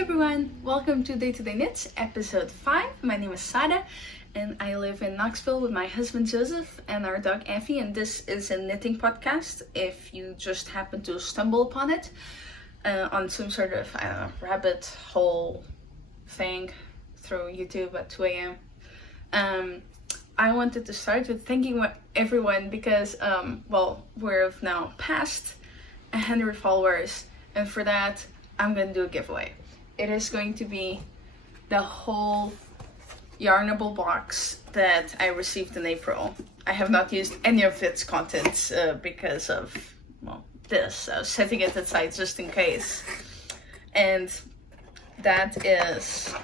everyone, welcome to Day to Day Knits, episode 5. My name is Sara and I live in Knoxville with my husband Joseph and our dog Effie, and this is a knitting podcast. If you just happen to stumble upon it on some sort of, I don't know, rabbit hole thing through YouTube at 2 a.m. I wanted to start with thanking everyone because, we've now passed 100 followers, and for that I'm going to do a giveaway. It is going to be the whole Yarnable box that I received in April. I have not used any of its contents because of, this. I was setting it aside just in case. And that is...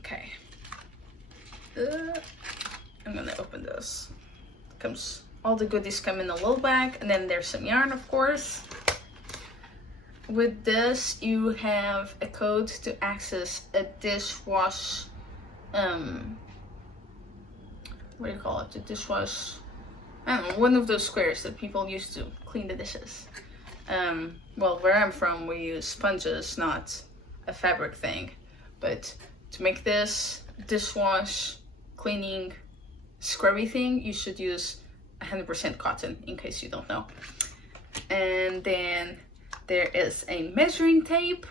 Okay. I'm gonna open this. All the goodies come in a little bag, and then there's some yarn, of course. With this, you have a code to access a dishwash, what do you call it? The dishwash, I don't know, one of those squares that people use to clean the dishes. Where I'm from, we use sponges, not a fabric thing. But to make this dishwash cleaning scrubby thing, you should use 100% cotton, in case you don't know. And then there is a measuring tape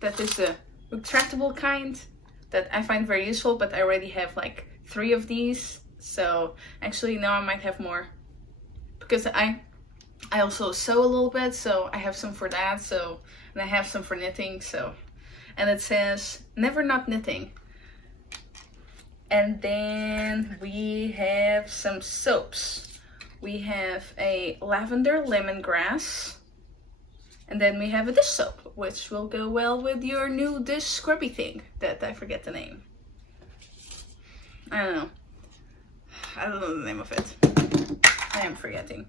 that is the retractable kind that I find very useful, but I already have like 3 of these. So actually now I might have more because I also sew a little bit, so I have some for that. So, and I have some for knitting. So, and it says never not knitting. And then we have some soaps. We have a lavender lemongrass. And then we have a dish soap, which will go well with your new dish scrubby thing that I forget the name. I don't know the name of it. I am forgetting.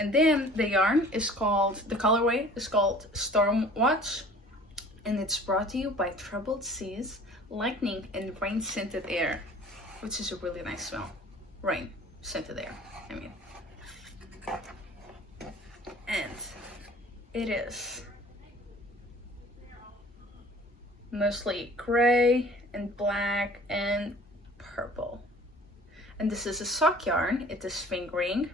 And then the yarn is called, the colorway is called Storm Watch. And it's brought to you by Troubled Seas, Lightning and Rain Scented Air, which is a really nice smell. Rain scented air, I mean. And it is mostly gray and black and purple. And this is a sock yarn. It is fingering.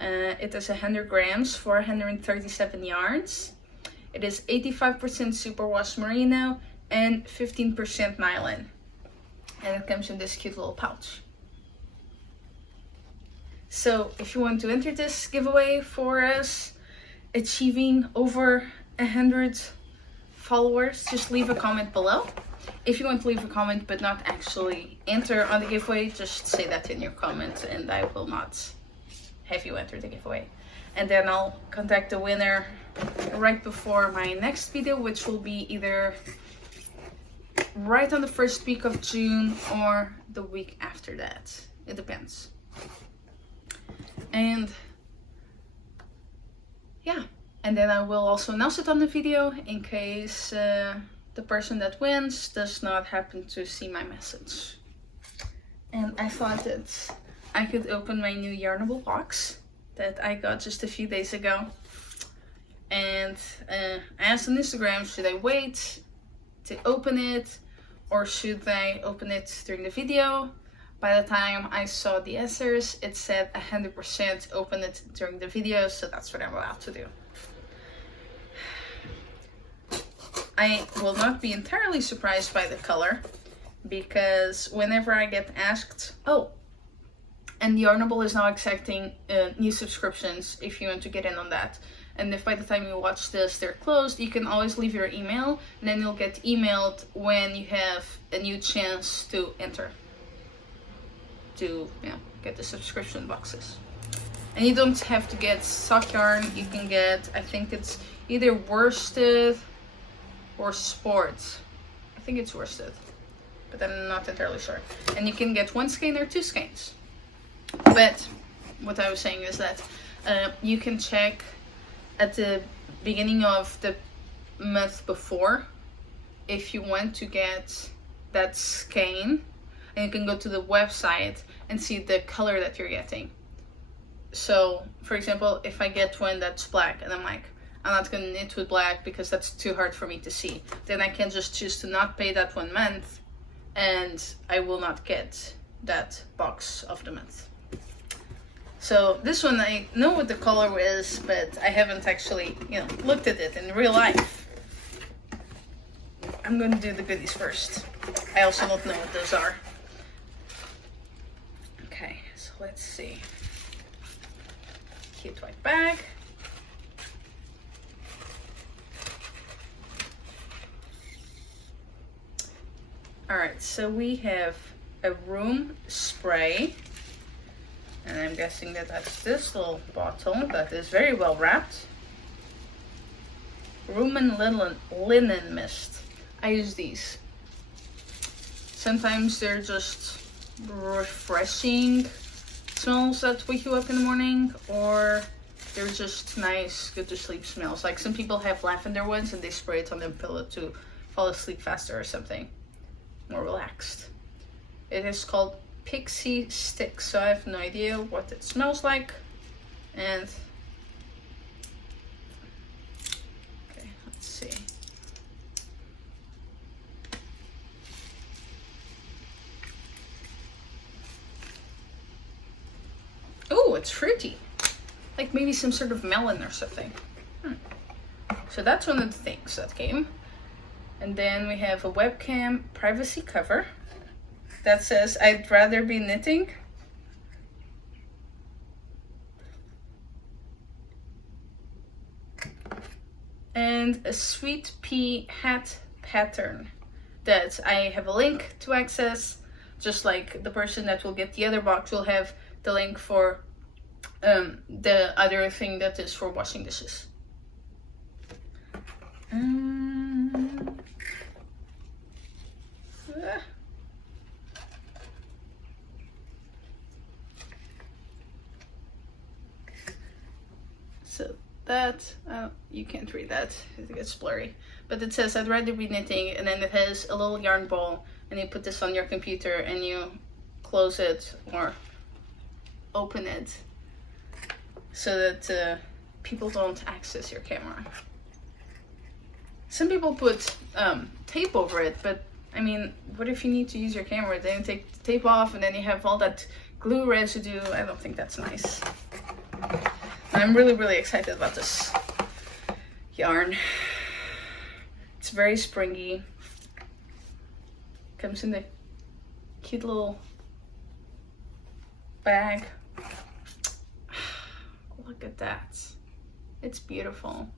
It is 100 grams, 437 yarns. It is 85% superwash merino and 15% nylon. And it comes in this cute little pouch. So if you want to enter this giveaway for us, achieving over 100 followers, just leave a comment below. If you want to leave a comment but not actually enter on the giveaway, just say that in your comment and I will not have you enter the giveaway. And then I'll contact the winner right before my next video, which will be either right on the first week of June or the week after that. It depends. And yeah, and then I will also announce it on the video in case the person that wins does not happen to see my message. And I thought that I could open my new Yarnable box that I got just a few days ago. And I asked on Instagram, should I wait to open it or should I open it during the video? By the time I saw the answers, it said 100% open it during the video, so that's what I'm about to do. I will not be entirely surprised by the color, because whenever I get asked, and Yarnable is now accepting new subscriptions if you want to get in on that. And if by the time you watch this they're closed, you can always leave your email, and then you'll get emailed when you have a new chance to enter. To get the subscription boxes. And you don't have to get sock yarn. You can get, I think it's either worsted or sport. I think it's worsted, but I'm not entirely sure. And you can get 1 skein or 2 skeins. But what I was saying is that you can check at the beginning of the month before if you want to get that skein, and you can go to the website and see the color that you're getting. So, for example, if I get one that's black and I'm like, I'm not gonna knit with black because that's too hard for me to see. Then I can just choose to not pay that 1 month, and I will not get that box of the month. So this one I know what the color is, but I haven't actually, looked at it in real life. I'm gonna do the goodies first. I also don't know what those are. Okay, so let's see. Cute white bag. Alright, so we have a room spray, and I'm guessing that that's this little bottle that is very well wrapped. Room and linen mist. I use these. Sometimes they're just refreshing smells that wake you up in the morning, or they're just nice, good to sleep smells. Like some people have lavender ones and they spray it on their pillow to fall asleep faster or something. More relaxed. It is called Pixie Stick, so I have no idea what it smells like. And okay, let's see. Oh, it's fruity. Like maybe some sort of melon or something. So that's one of the things that came. And then we have a webcam privacy cover that says, I'd rather be knitting. And a sweet pea hat pattern that I have a link to access, just like the person that will get the other box will have the link for the other thing that is for washing dishes. So that, you can't read that, it gets blurry. But it says, I'd rather be knitting, and then it has a little yarn ball, and you put this on your computer and you close it or open it so that people don't access your camera. Some people put tape over it, but I mean, what if you need to use your camera? Then you take the tape off and then you have all that glue residue. I don't think that's nice. I'm really, really excited about this yarn. It's very springy. Comes in the cute little bag. Look at that. It's beautiful.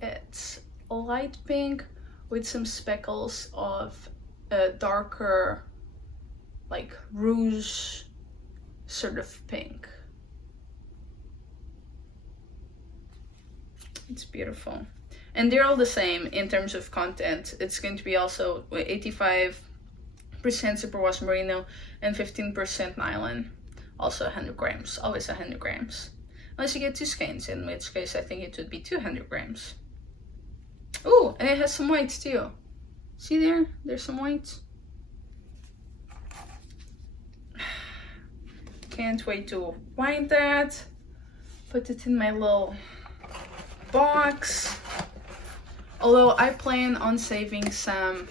It's a light pink with some speckles of a darker, like rouge sort of pink. It's beautiful. And they're all the same in terms of content. It's going to be also 85% superwash merino and 15% nylon. Also 100 grams, always 100 grams. Unless you get 2 skeins, in which case I think it would be 200 grams. Oh, and it has some whites too. See there? There's some whites. Can't wait to wind that. Put it in my little box. Although I plan on saving some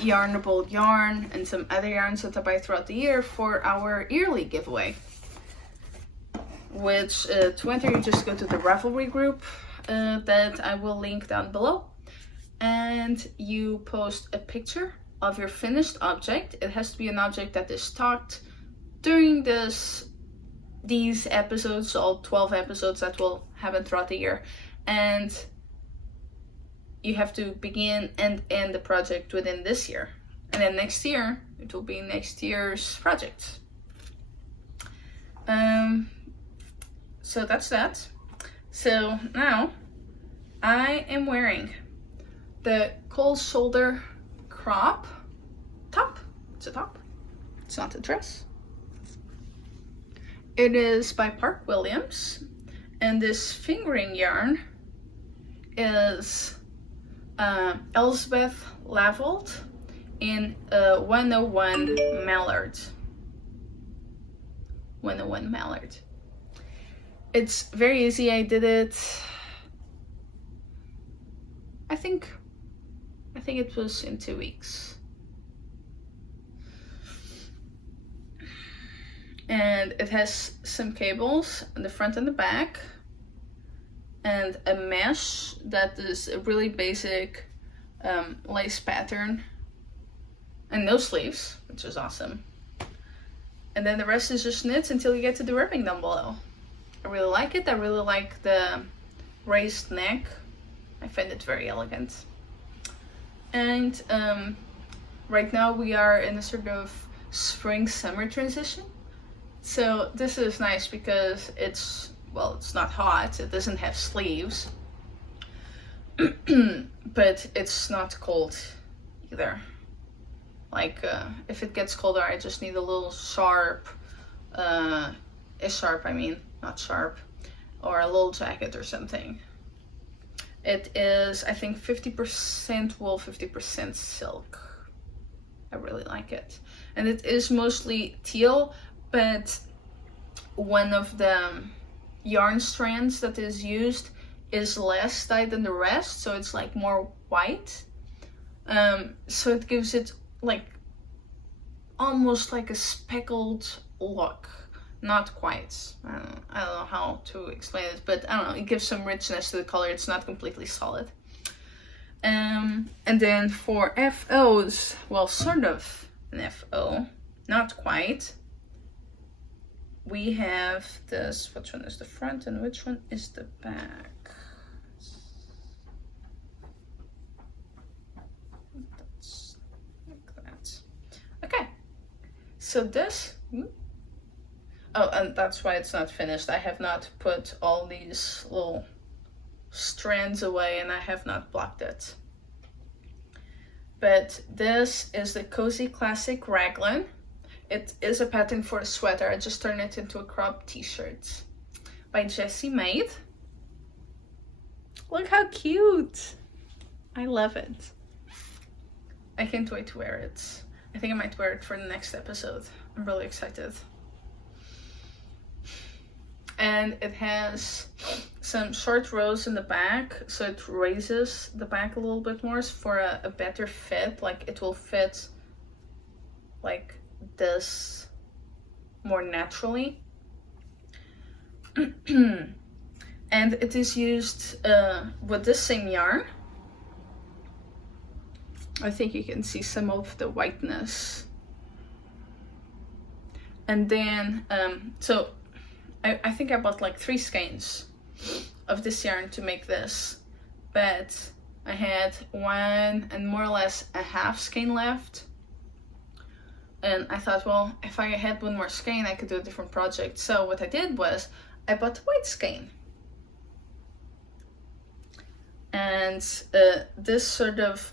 yarnable yarn and some other yarns that I buy throughout the year for our yearly giveaway. Which to enter, you just go to the Ravelry group that I will link down below, and you post a picture of your finished object. It has to be an object that is stocked during these episodes, all 12 episodes that will happen throughout the year, and you have to begin and end the project within this year, and then next year it will be next year's project. So that's that. So now I am wearing the cold shoulder crop top. It's a top. It's not a dress. It is by Park Williams, and this fingering yarn is Elsebeth Lavold in 101 Mallard. 101 Mallard. It's very easy. I did it, I think it was in 2 weeks. And it has some cables on the front and the back, and a mesh that is a really basic lace pattern, and no sleeves, which is awesome. And then the rest is just knits until you get to the ribbing down below. I really like it. I really like the raised neck. I find it very elegant. And right now we are in a sort of spring-summer transition. So this is nice because it's not hot. It doesn't have sleeves. But it's not cold either. Like, if it gets colder, I just need a little sharp, not sharp, or a little jacket or something. It is, I think, 50% wool, 50% silk. I really like it. And it is mostly teal, but one of the yarn strands that is used is less dyed than the rest, so it's like more white. So it gives it like almost like a speckled look. Not quite. I don't know how to explain it, but I don't know. It gives some richness to the color. It's not completely solid. And then for FOs, well, sort of an FO, not quite. We have this. Which one is the front and which one is the back? That's like that. Okay. So this. Oh, and that's why it's not finished. I have not put all these little strands away, and I have not blocked it. But this is the Cozy Classic Raglan. It is a pattern for a sweater. I just turned it into a crop t-shirt by Jessie Maed. Look how cute! I love it. I can't wait to wear it. I think I might wear it for the next episode. I'm really excited. And it has some short rows in the back, so it raises the back a little bit more for a better fit. Like, it will fit like this more naturally. And it is used with this same yarn. I think you can see some of the whiteness. And then, so I think I bought like 3 skeins of this yarn to make this, but I had 1 and more or less a half skein left. And I thought, well, if I had 1 more skein, I could do a different project. So what I did was I bought a white skein. And this sort of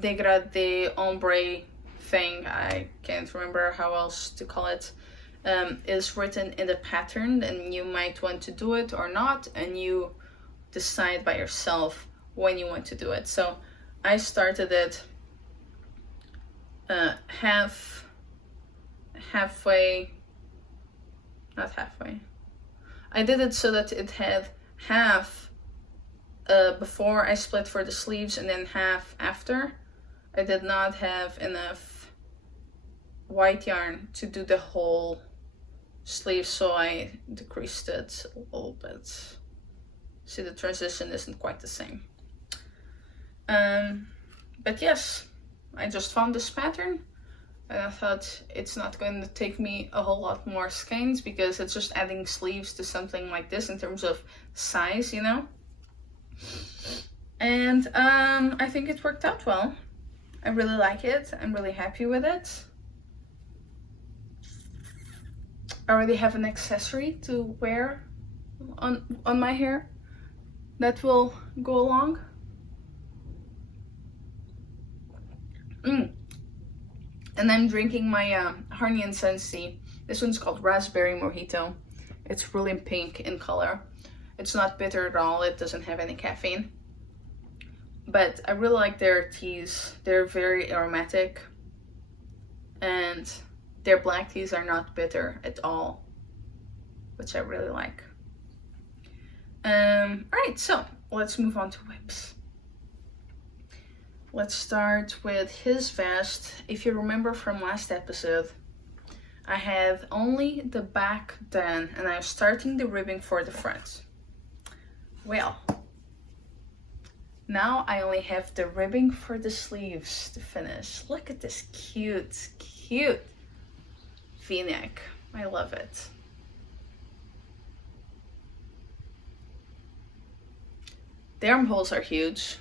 dégradé ombre thing, I can't remember how else to call it, is written in the pattern, and you might want to do it or not, and you decide by yourself when you want to do it. So I started it halfway, not halfway. I did it so that it had half before I split for the sleeves and then half after. I did not have enough white yarn to do the whole sleeve, so I decreased it a little bit. See, the transition isn't quite the same. But yes, I just found this pattern and I thought it's not going to take me a whole lot more skeins because it's just adding sleeves to something like this in terms of size, you know. And I think it worked out well. I really like it. I'm really happy with it. I already have an accessory to wear on my hair that will go along. And I'm drinking my Honey and Sense tea. This one's called Raspberry Mojito. It's really pink in color. It's not bitter at all. It doesn't have any caffeine. But I really like their teas. They're very aromatic. And their black teas are not bitter at all, which I really like. Alright, so let's move on to whips. Let's start with his vest. If you remember from last episode, I had only the back done and I'm starting the ribbing for the front. Well, now I only have the ribbing for the sleeves to finish. Look at this cute V-neck. I love it. The armholes are huge.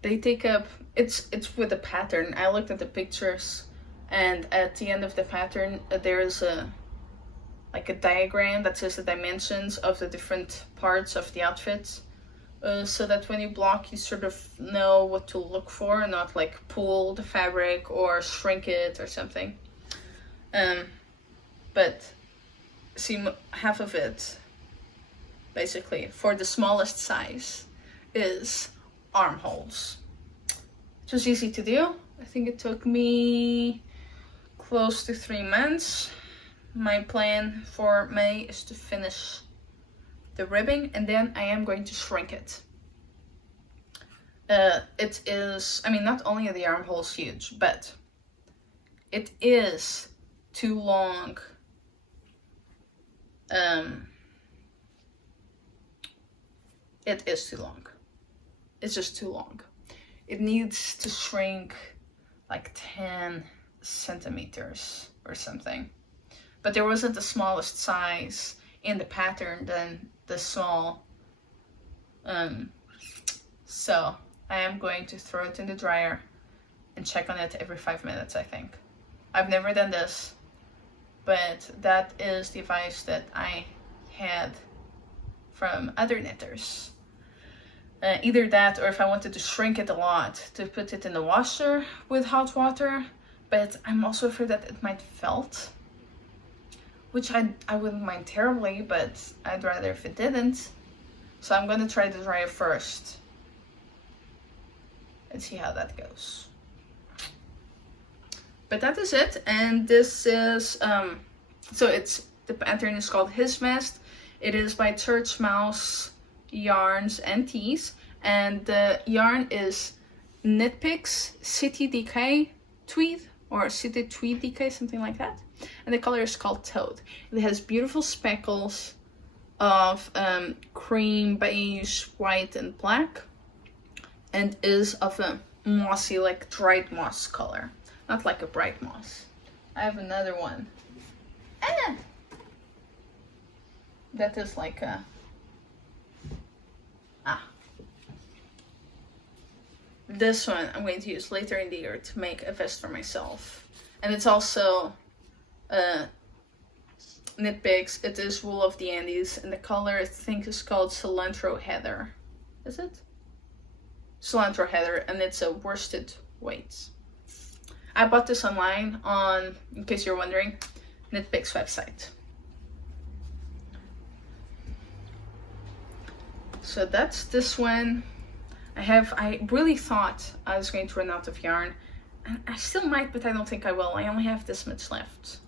They take up, it's with the pattern. I looked at the pictures and at the end of the pattern there's a diagram that says the dimensions of the different parts of the outfit, so that when you block you sort of know what to look for and not like pull the fabric or shrink it or something. But see, half of it basically for the smallest size is armholes. It was easy to do. I think it took me close to 3 months. My plan for May is to finish the ribbing and then I am going to shrink it. It is, I mean, not only are the armholes huge, but it is too long. It is too long. It's just too long. It needs to shrink like 10 centimeters or something. But there wasn't the smallest size in the pattern than the small. So I am going to throw it in the dryer and check on it every 5 minutes, I think. I've never done this, but that is the advice that I had from other knitters. Either that, or if I wanted to shrink it a lot, to put it in the washer with hot water. But I'm also afraid that it might felt, which I wouldn't mind terribly, but I'd rather if it didn't. So I'm going to try the dryer first and see how that goes. But that is it, and this is so the pattern is called His Vest. It is by Churchmouse Yarns and Tees, and the yarn is Knit Picks City DK Tweed, or City Tweed DK, something like that. And the color is called Toad. It has beautiful speckles of cream, beige, white, and black, and is of a mossy, like dried moss color, not like a bright moss. I have another one. That is like a this one I'm going to use later in the year to make a vest for myself. And it's also Knit Picks. It is wool of the Andes, and the color I think is called Cilantro Heather. Is it? Cilantro Heather, and it's a worsted weight. I bought this online on, in case you're wondering, Knit Picks website. So that's this one. I really thought I was going to run out of yarn, and I still might, but I don't think I will. I only have this much left.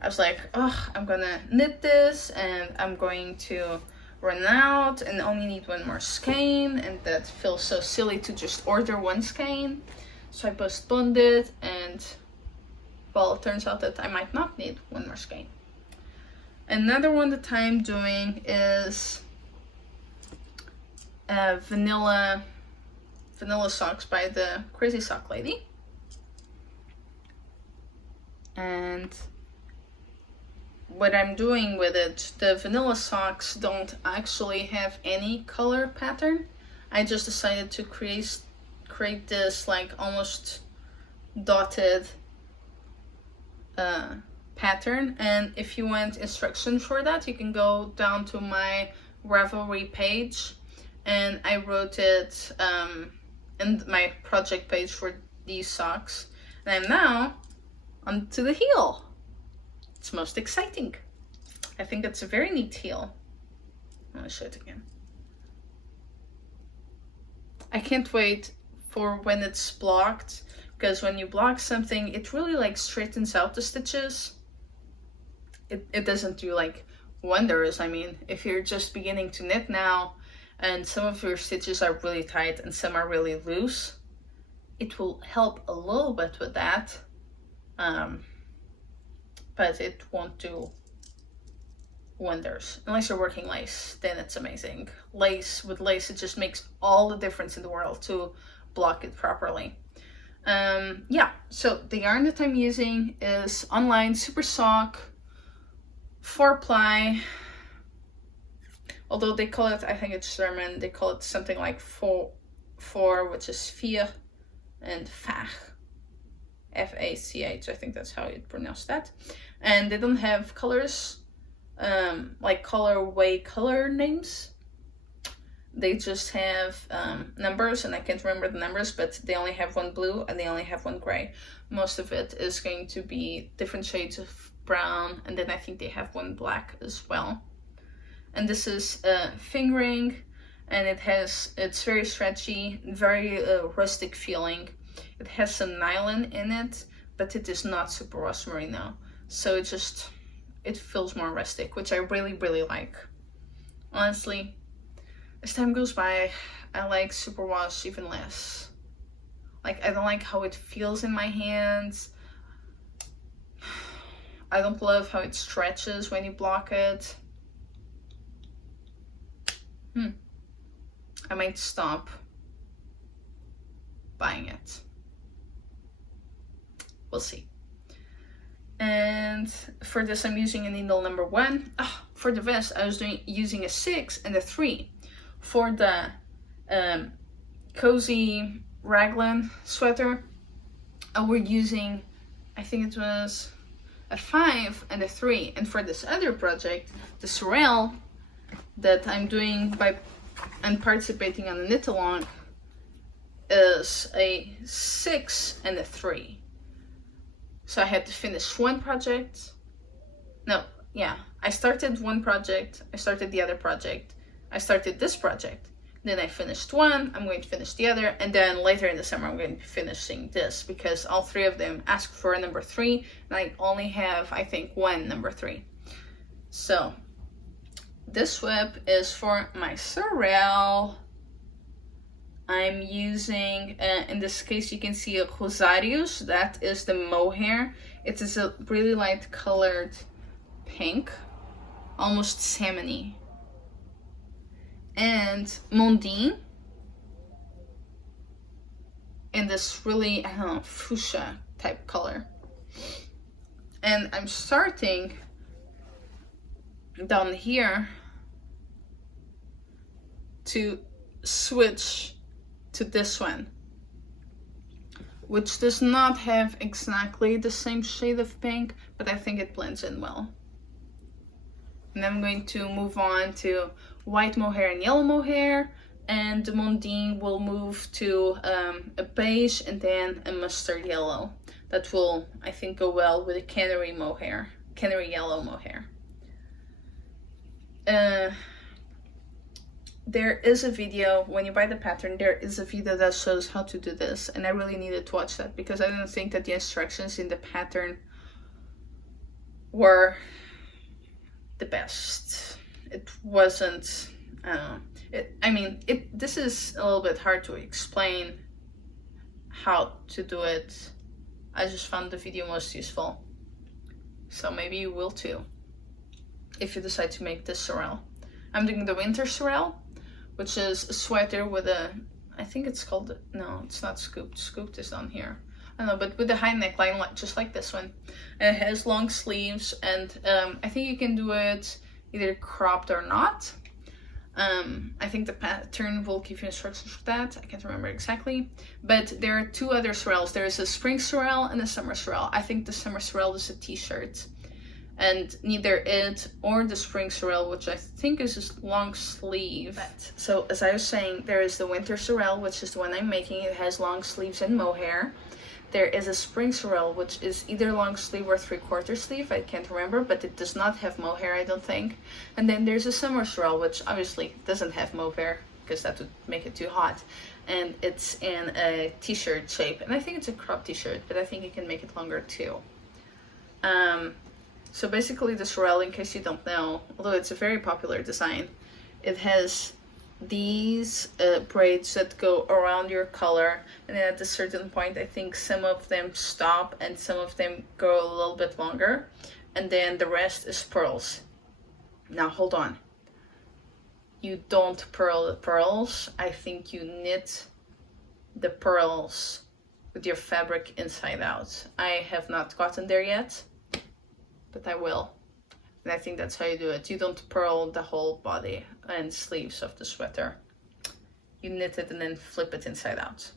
I was like, oh, I'm gonna knit this and I'm going to run out and only need one more skein, and that feels so silly to just order one skein. So I postponed it, and well, it turns out that I might not need one more skein. Another one that I'm doing is vanilla socks by the Crazy Sock Lady. And what I'm doing with it, the vanilla socks don't actually have any color pattern. I just decided to create this like almost dotted pattern, and if you want instructions for that, you can go down to my Ravelry page, and I wrote it in my project page for these socks, and I'm now onto the heel. It's most exciting. I think it's a very neat heel. I'm gonna show it again. I can't wait for when it's blocked, because when you block something, it really like straightens out the stitches. It doesn't do like wonders. I mean, if you're just beginning to knit now and some of your stitches are really tight and some are really loose, it will help a little bit with that, but it won't do wonders. Unless you're working lace, then it's amazing. With lace, it just makes all the difference in the world to block it properly. Yeah, so the yarn that I'm using is online Supersocke 4-ply. Although they call it, I think it's German, they call it something like four, which is vier, and fach, F-A-C-H, I think that's how you pronounce that. And they don't have colors, like colorway color names. They just have numbers, and I can't remember the numbers, but they only have one blue and they only have one gray. Most of it is going to be different shades of brown, and then I think they have one black as well. And this is fingering, and it's very stretchy, very rustic feeling. It has some nylon in it, but it is not superwash merino, so it feels more rustic, which I really, really like. Honestly, as time goes by, I like superwash even less. Like, I don't like how it feels in my hands. I don't love how it stretches when you block it. I might stop buying it. We'll see. And for this, I'm using a needle number 1. For the vest, I was using a 6 and a 3. For the cozy Raglan sweater, we're using, I think it was a 5 and a 3. And for this other project, the Sorrel that I'm doing and participating on the knit along, is a 6 and a 3. So I had to finish one project. No, yeah, I started one project, I started the other project, I started this project, then I finished one, I'm going to finish the other, and then later in the summer I'm going to be finishing this, because all 3 of them ask for a number 3, and I only have, I think, one number 3. So this whip is for my Sorrel. I'm using, in this case you can see a Rosários, that is the Mohair. It is a really light colored pink, almost salmony. And Mondim, in this really, I don't know, fuchsia type color. And I'm starting down here to switch to this one, which does not have exactly the same shade of pink, but I think it blends in well. And I'm going to move on to white mohair and yellow mohair, and the Mondim will move to a beige and then a mustard yellow. That will, I think, go well with a canary yellow mohair. There is a video, when you buy the pattern, there is a video that shows how to do this, and I really needed to watch that because I didn't think that the instructions in the pattern were the best. It wasn't, this is a little bit hard to explain how to do it. I just found the video most useful. So maybe you will too, if you decide to make this Sorrel. I'm doing the winter Sorrel, which is a sweater with a, I think it's called, no, it's not scooped. Scooped is down here. I don't know, but with a high neckline, just like this one. And it has long sleeves, and I think you can do it either cropped or not. I think the pattern will give you instructions for that. I can't remember exactly. But there are 2 other Sorrels. There is a spring Sorrel and a summer Sorrel. I think the summer Sorrel is a t-shirt. And neither it or the spring Sorrel, which I think is just long sleeve. So as I was saying, there is the winter Sorrel, which is the one I'm making. It has long sleeves and mohair. There is a spring Sorrel, which is either long sleeve or 3/4 sleeve. I can't remember, but it does not have mohair, I don't think. And then there's a summer Sorrel, which obviously doesn't have mohair because that would make it too hot. And it's in a t-shirt shape. And I think it's a crop t-shirt, but I think you can make it longer too. So basically the Sorrel, in case you don't know, although it's a very popular design, it has these braids that go around your collar, and then at a certain point I think some of them stop and some of them go a little bit longer, and then the rest is pearls. Now hold on, you don't purl the pearls. I think you knit the pearls with your fabric inside out. I have not gotten there yet, but I will. And I think that's how you do it. You don't purl the whole body and sleeves of the sweater. You knit it and then flip it inside out.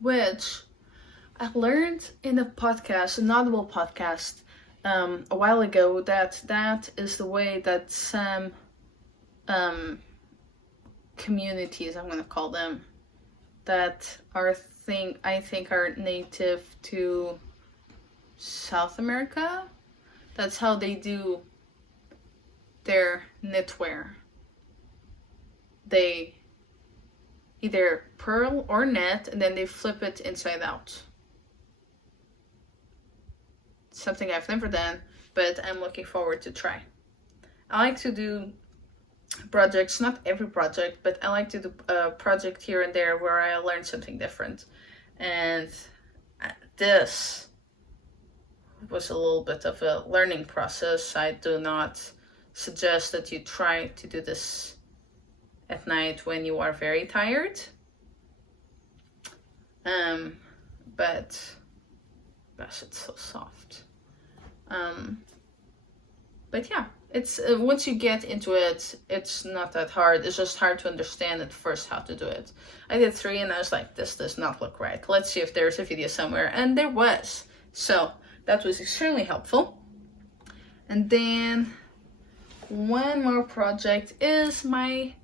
Which I learned in a podcast, an Audible podcast, a while ago, that is the way that some communities, I'm gonna call them, that I think are native to South America. That's how they do their knitwear. They either purl or knit and then they flip it inside out. Something I've never done, but I'm looking forward to try. I like to do projects, not every project, but I like to do a project here and there where I learn something different. And this was a little bit of a learning process. I do not suggest that you try to do this at night when you are very tired. But gosh, it's so soft. But yeah, it's once you get into it, it's not that hard. It's just hard to understand at first how to do it. I did 3 and I was like, this does not look right. Let's see if there's a video somewhere, and there was. So that was extremely helpful. And then one more project is my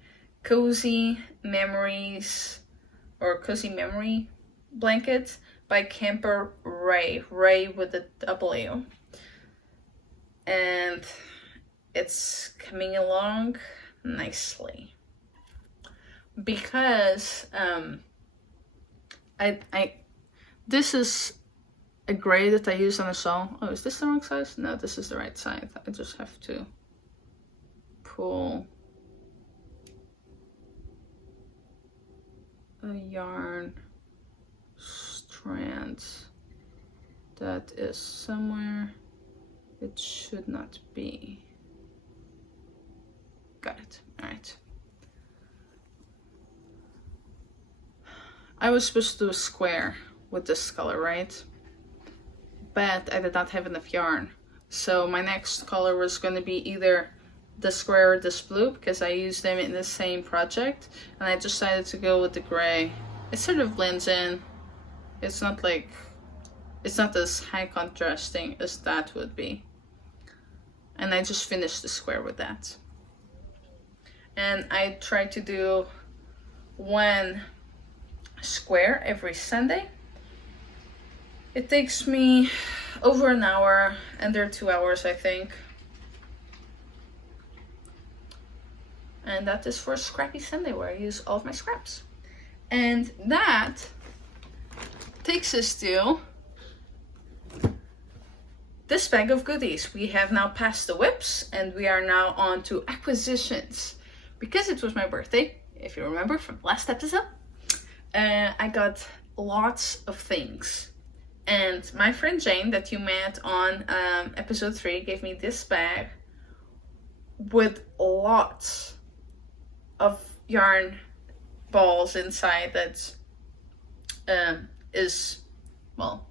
Cozy Memories or Cozy Memory blanket by Kemper Wray. Wray with a W. And it's coming along nicely. Because this is a gray that I use on a shawl. Oh, is this the wrong size? No, this is the right size. I just have to pull a yarn strand that is somewhere it should not be. Got it. All right. I was supposed to do a square with this color, right? But I did not have enough yarn. So my next color was going to be either the square or this blue, because I used them in the same project. And I decided to go with the gray. It sort of blends in. It's not like, it's not as high contrasting as that would be. And I just finished the square with that. And I try to do one square every Sunday. It takes me over an hour, under 2 hours, I think. And that is for Scrappy Sunday, where I use all of my scraps. And that takes us to this bag of goodies. We have now passed the whips, and we are now on to acquisitions. Because it was my birthday, if you remember from last episode, I got lots of things. And my friend Jane, that you met on episode 3, gave me this bag with lots of yarn balls inside that is, well,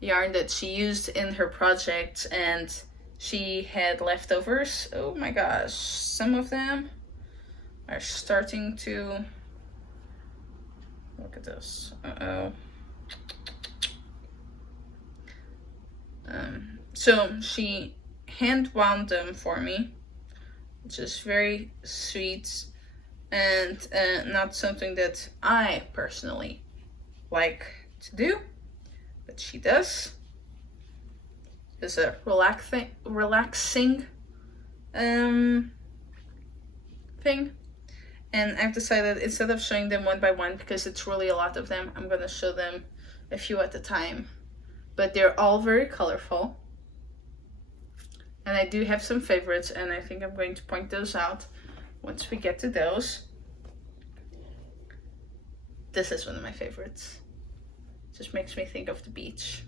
yarn that she used in her projects, and she had leftovers. Oh my gosh, some of them are starting to, look at this, uh-oh. So she hand wound them for me, which is very sweet and not something that I personally like to do, but she does. It's a relaxing thing. And I've decided, instead of showing them one by one, because it's really a lot of them, I'm gonna show them a few at a time, but they're all very colorful. And I do have some favorites, and I think I'm going to point those out once we get to those. This is one of my favorites. Just makes me think of the beach.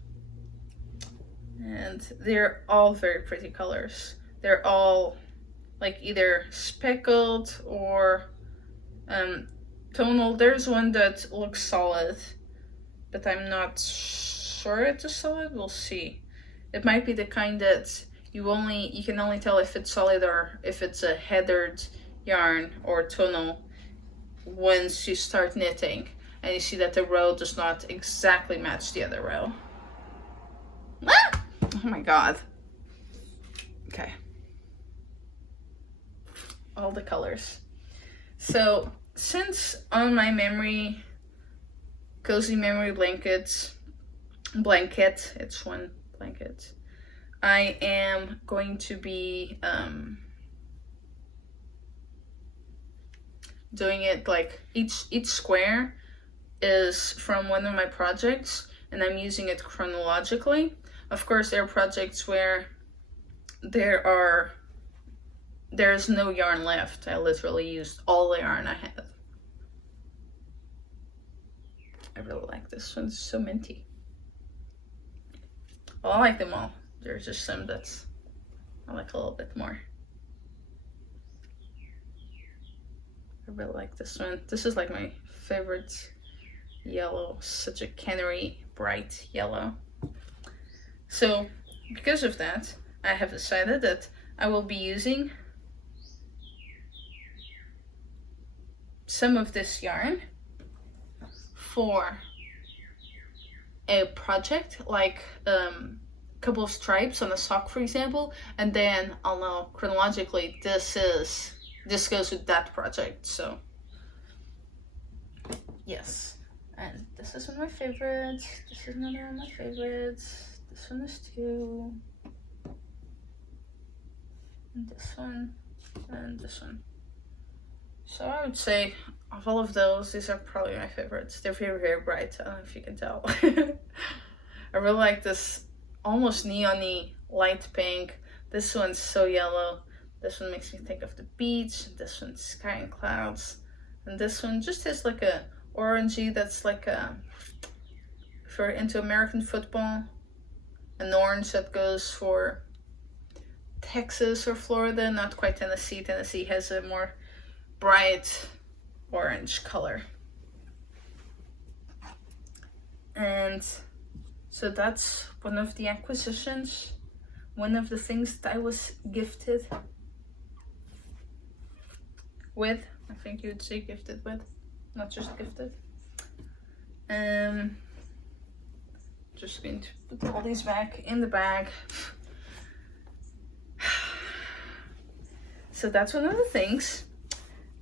And they're all very pretty colors. They're all like either speckled or tonal. There's one that looks solid, but I'm not sure it's a solid. We'll see. It might be the kind that you can only tell if it's solid or if it's a heathered yarn or tonal once you start knitting and you see that the row does not exactly match the other row. Ah! Oh my god. Okay. All the colors. So since on my cozy memory blanket, it's one blanket, I am going to be doing it like each square is from one of my projects, and I'm using it chronologically. Of course, there are projects where there's no yarn left. I literally used all the yarn I had. I really like this one. It's so minty. Well, I like them all. There's just some that's I like a little bit more. I really like this one. This is like my favorite yellow. Such a canary bright yellow. So because of that, I have decided that I will be using some of this yarn for a project, like a couple of stripes on a sock, for example, and then I'll know chronologically this goes with that project. So yes, and this is one of my favorites. This is another one of my favorites. This one is too, and this one, and this one. So I would say of all of those, these are probably my favorites. They're very, very bright. I don't know if you can tell. I really like this almost neon-y light pink. This one's so yellow. This one makes me think of the beach. This one's sky and clouds. And this one just has like a orangey that's like a, if you're into American football, an orange that goes for Texas or Florida, not quite Tennessee. Tennessee has a more bright orange color. And so that's one of the acquisitions, one of the things that I was gifted with. I think you would say gifted with, not just gifted. Just going to put all these back in the bag. So that's one of the things.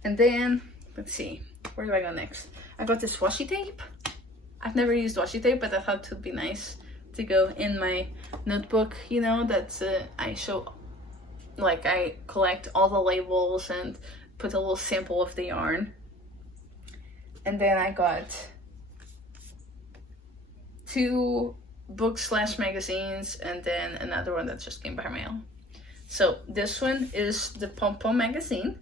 And then, let's see, where do I go next? I got this washi tape. I've never used washi tape, but I thought it would be nice to go in my notebook, you know, that I show, like I collect all the labels and put a little sample of the yarn. And then I got 2 books/magazines and then another one that just came by mail. So this one is the Pom Pom magazine,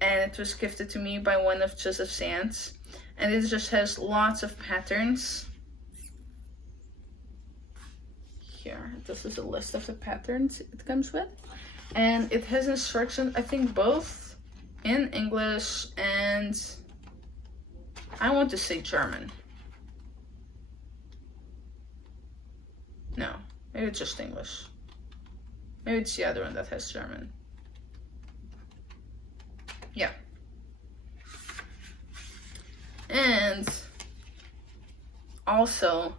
and it was gifted to me by one of Joseph's aunts, and it just has lots of patterns. Here, this is a list of the patterns it comes with, and it has instructions, I think both in English and I want to say German. No, maybe it's just English. Maybe it's the other one that has German. Yeah. And also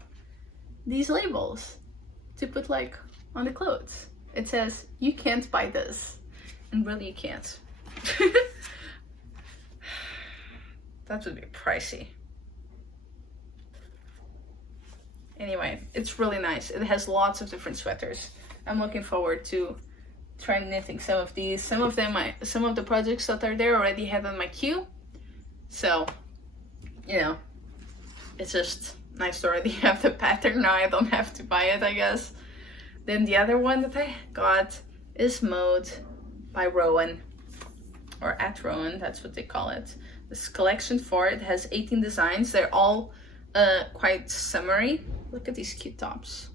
these labels to put like on the clothes. It says, you can't buy this. And really you can't. That would be pricey. Anyway, it's really nice. It has lots of different sweaters. I'm looking forward to trying knitting some of these. Some of the projects that are there already have on my queue. So, you know, it's just nice to already have the pattern. Now I don't have to buy it, I guess. Then the other one that I got is Maed by Rowan, or at Rowan, that's what they call it. This collection 4, it has 18 designs. They're all quite summery. Look at these cute tops.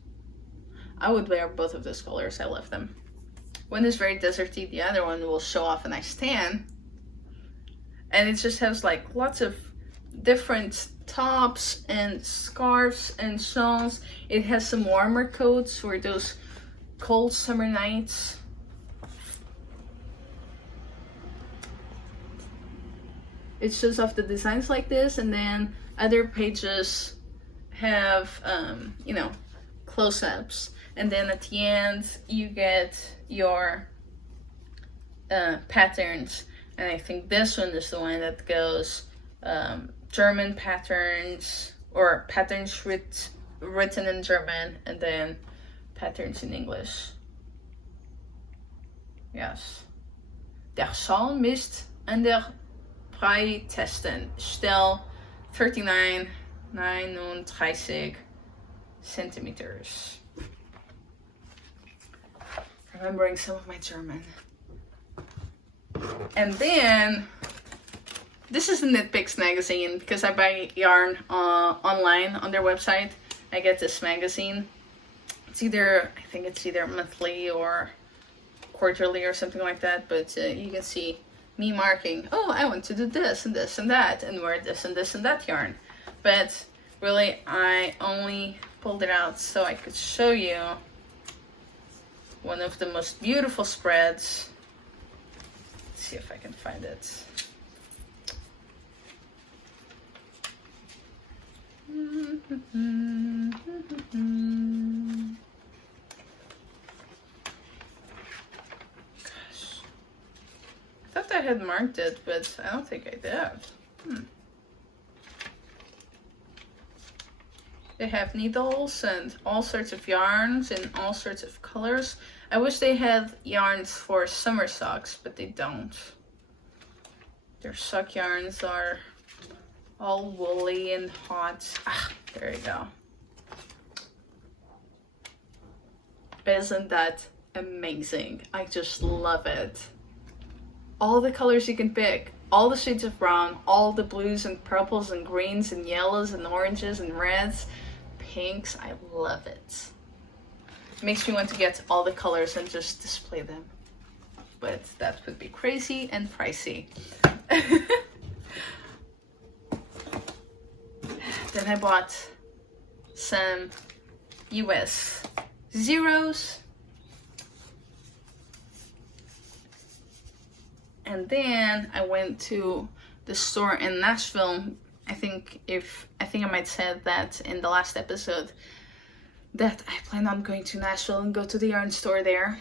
I would wear both of those colors. I love them. One is very deserty, the other one will show off a nice tan. And it just has like lots of different tops and scarves and shawls. It has some warmer coats for those cold summer nights. It shows off the designs like this, and then other pages have, you know, close-ups. And then at the end, you get your patterns. And I think this one is the one that goes German patterns, or patterns written in German, and then patterns in English. Yes. Der Psalmist en der Breitesten. Stel 39 centimeters. Remembering some of my German. And then, this is the Knitpicks magazine, because I buy yarn online on their website. I get this magazine. It's either, I think it's either monthly or quarterly or something like that, but you can see me marking, oh, I want to do this and this and that, and wear this and this and that yarn. But really, I only pulled it out so I could show you one of the most beautiful spreads. Let's see if I can find it. Gosh. I thought I had marked it, but I don't think I did. They have needles and all sorts of yarns in all sorts of colors. I wish they had yarns for summer socks, but they don't. Their sock yarns are all woolly and hot. Ah, there you go. Isn't that amazing? I just love it. All the colors you can pick. All the shades of brown, all the blues and purples and greens and yellows and oranges and reds, pinks. I love it. It makes me want to get all the colors and just display them. But that would be crazy and pricey. Then I bought some US zeros. And then I went to the store in Nashville. I think I might said that in the last episode, that I plan on going to Nashville and go to the yarn store there.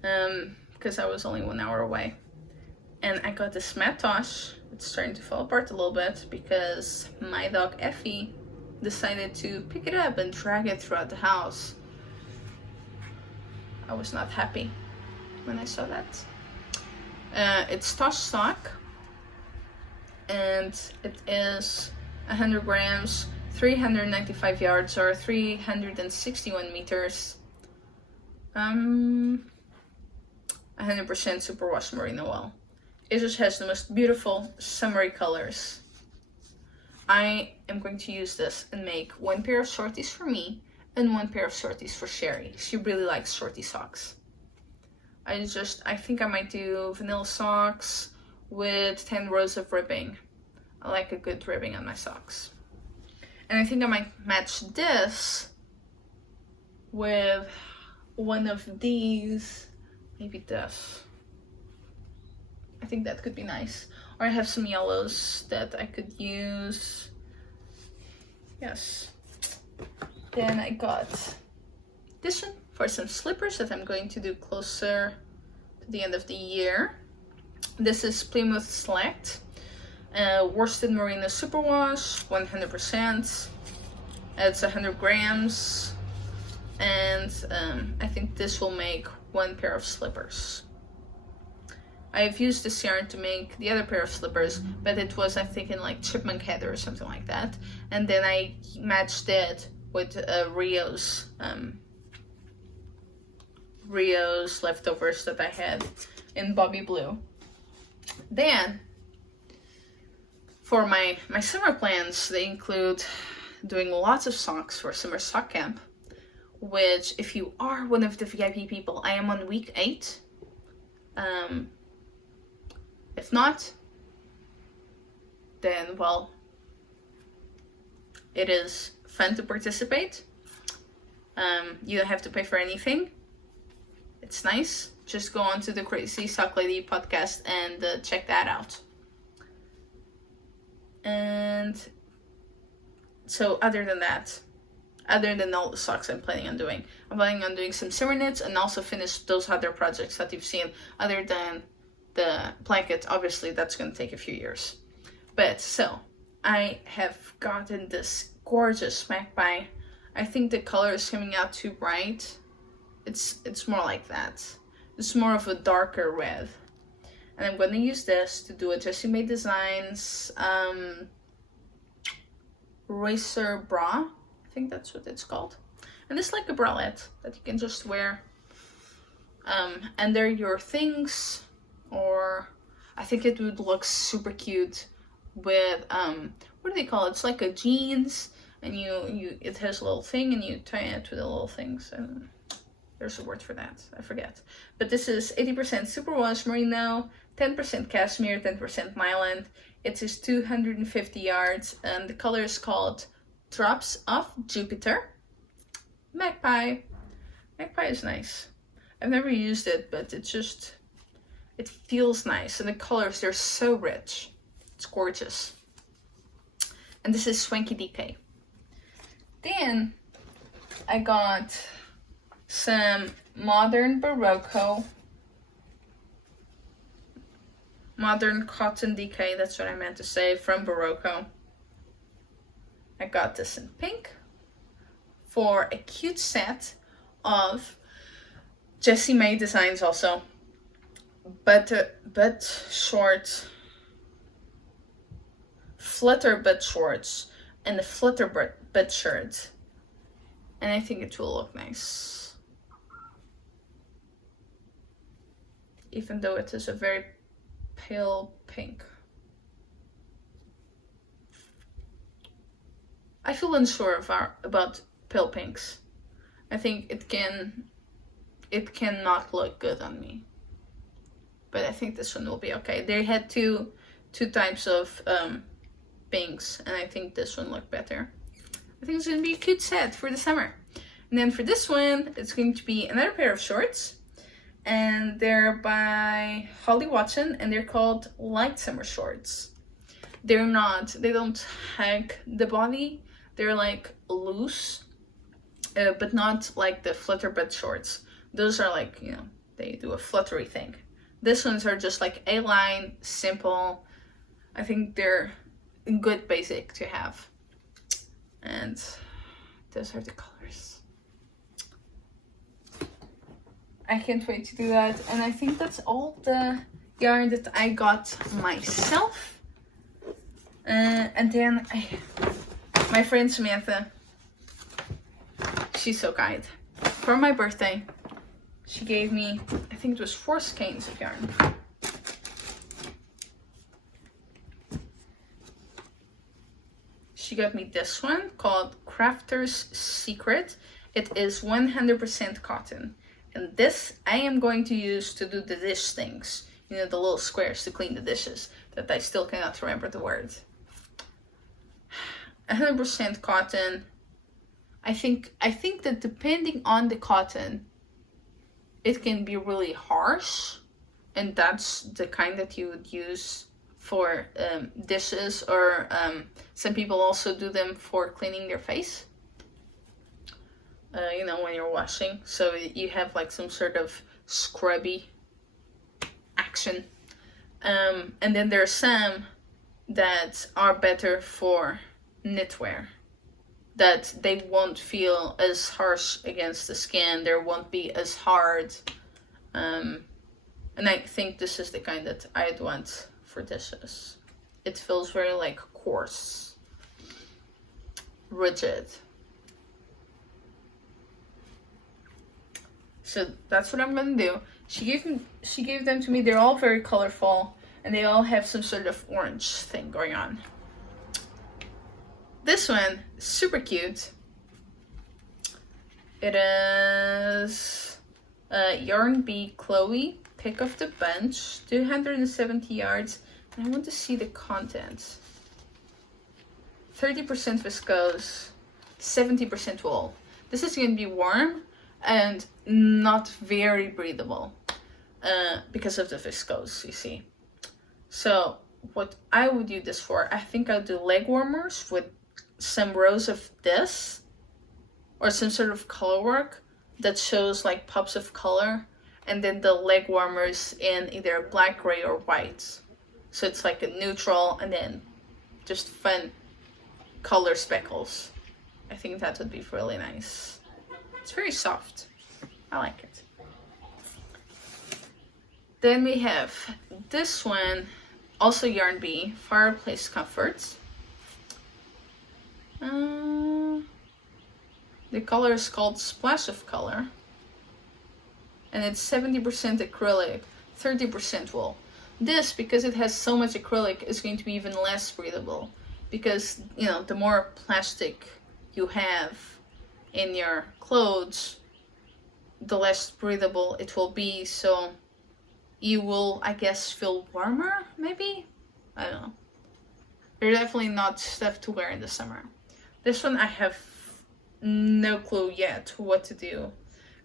Because I was only 1 hour away. And I got this Matosh. It's starting to fall apart a little bit because my dog Effie decided to pick it up and drag it throughout the house. I was not happy when I saw that. It's Tosh stock, and it is 100 grams, 395 yards, or 361 meters. 100% superwash merino wool. It just has the most beautiful summery colors. I am going to use this and make one pair of shorties for me and one pair of shorties for Sherry. She really likes shorty socks. I think I might do vanilla socks with 10 rows of ribbing. I like a good ribbing on my socks. And I think I might match this with one of these, maybe this. I think that could be nice. Or I have some yellows that I could use. Yes. Then I got this one for some slippers that I'm going to do closer to the end of the year. This is Plymouth Select. Worsted Merino Superwash, 100%. It's 100 grams. And I think this will make one pair of slippers. I've used this yarn to make the other pair of slippers, but it was, I think, in like chipmunk heather or something like that. And then I matched it with Rio's leftovers that I had in Bobby Blue. Then, for my summer plans, they include doing lots of socks for summer sock camp, which, if you are one of the VIP people, I am on week 8. If not, then, well, it is fun to participate. You don't have to pay for anything. It's nice. Just go on to the Crazy Sock Lady podcast and check that out. And so other than that, other than all the socks I'm planning on doing some summer knits and also finish those other projects that you've seen, other than the blanket. Obviously, that's going to take a few years. But so, I have gotten this gorgeous magpie. I think the color is coming out too bright. It's more like that. It's more of a darker red. And I'm going to use this to do a Jessie Maed Designs racer bra. I think that's what it's called. And it's like a bralette that you can just wear under your things, or I think it would look super cute with what do they call it? It's like a jeans, and it has a little thing and you tie it with the little things. And there's a word for that, I forget. But this is 80% superwash merino, 10% cashmere, 10% nylon. It is 250 yards, and the color is called Drops of Jupiter. Magpie. Magpie is nice. I've never used it, but it feels nice. And the colors, they're so rich. It's gorgeous. And this is Swanky DK. Then I got some modern cotton DK, that's what I meant to say, from Barocco. I got this in pink for a cute set of Jessie Maed designs also. But short, flutter but shorts, and a flutter but shirt. And I think it will look nice. Even though it is a very pale pink. I feel unsure about pale pinks. I think it cannot look good on me. But I think this one will be okay. They had two types of pinks, and I think this one looked better. I think it's going to be a cute set for the summer. And then for this one, it's going to be another pair of shorts. And they're by Holly Watson, and they're called Light Summer Shorts. They don't hug the body. They're like loose, but not like the flutter bed shorts. Those are like, they do a fluttery thing. These ones are just like A-line, simple. I think they're good basic to have. And those are the colors. I can't wait to do that. And I think that's all the yarn that I got myself. And then my friend Samantha, she's so kind. For my birthday, she gave me, I think it was 4 skeins of yarn. She got me this one called Crafter's Secret. It is 100% cotton. And this I am going to use to do the dish things. The little squares to clean the dishes that I still cannot remember the word. 100% cotton. I think that depending on the cotton, it can be really harsh, and that's the kind that you would use for dishes, or some people also do them for cleaning their face. When you're washing, so you have like some sort of scrubby action. And then there are some that are better for knitwear, that they won't feel as harsh against the skin. There won't be as hard. And And I think this is the kind that I'd want for dishes. It feels very like coarse, rigid. So that's what I'm gonna do. She gave them to me. They're all very colorful and they all have some sort of orange thing going on. This one, super cute. It is Yarn Bee Chloe, pick of the bunch, 270 yards. And I want to see the contents. 30% viscose, 70% wool. This is going to be warm and not very breathable because of the viscose, you see. So what I would use this for, I think I'll do leg warmers with some rows of this or some sort of color work that shows like pops of color, and then the leg warmers in either black, gray, or white. So it's like a neutral and then just fun color speckles. I think that would be really nice. It's very soft. I like it. Then we have this one, also Yarn Bee, Fireplace Comforts. The color is called Splash of Color. And it's 70% acrylic, 30% wool. This, because it has so much acrylic, is going to be even less breathable. Because, you know, the more plastic you have in your clothes, the less breathable it will be. So you will, I guess, feel warmer, maybe? I don't know. They're definitely not stuff to wear in the summer. This one I have no clue yet what to do.